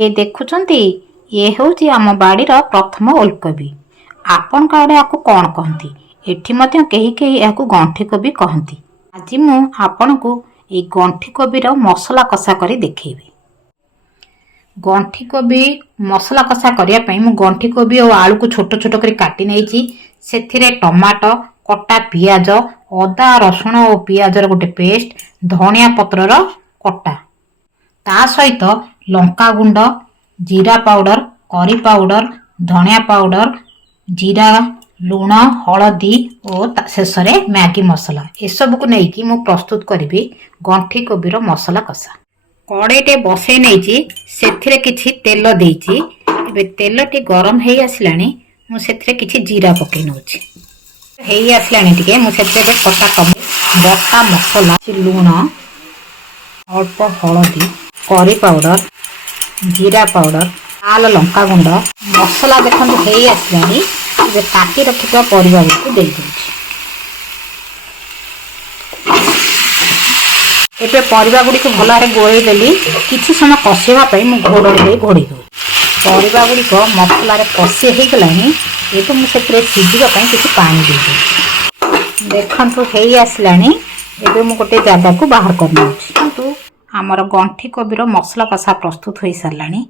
ये देखुचंती ये होची आम बाड़ीर प्रथम ओलकोबी। आपन आड़े आपको कौन कहती? एठी मध्य केही केही याकू गंठी कोबी कहती। आज मु आपन को ए गंठी कोबीर मसला कषा करी देखैबी। गंठी कोबी मसला कषा करिया पई मु गंठी कोबी और आलू को छोट छोट करी काटी नेइची। सेथिरे टमाटो, कटा पियाज, अदा रसुण और पियाजर गोटे पेस्ट, धनिया पत्रर कटा, ता सहित लंका गुंड, जीरा पाउडर, करी पाउडर, धनिया पाउडर, जीरा, लुण, हलदी और शेष में मैगी मसला ए सब को लेकिन मु प्रस्तुत करी गंठी कोबीर मसला कषा। कड़ेटे बसई नहीं से किछि तेल देइछि। एबे तेलटी गरम हेई आसलानी मु सेथिरे किछि जीरा पकई नउछि। हेई आसलानी टिके मु सेथिरे कटा टमाटो, बटा मसला, लुण, अल्प हलदी, करी पाउडर, जीरा पाउडर, लाल लंका गुंड मसला देखते हेई आसलानी। एबे काटी रखिता परिबा को देई देछि। एबे परिबा गुडी को भलारे गोळेई देली। किछि समय कषिबा पई मु घोड़ोई दे घोड़ी दो। परिबा गुडी को मसला रे कषि हेई गलानी। एतो मु सेतरे सिजिबा पई किछि पानी दे दे। देखंतु हेई आसलानी। एबे मु गोटे जागा को बाहर करनौ छी। किंतु हमर गंठी कोबीर मसला कषा प्रस्तुत होई सारलानी।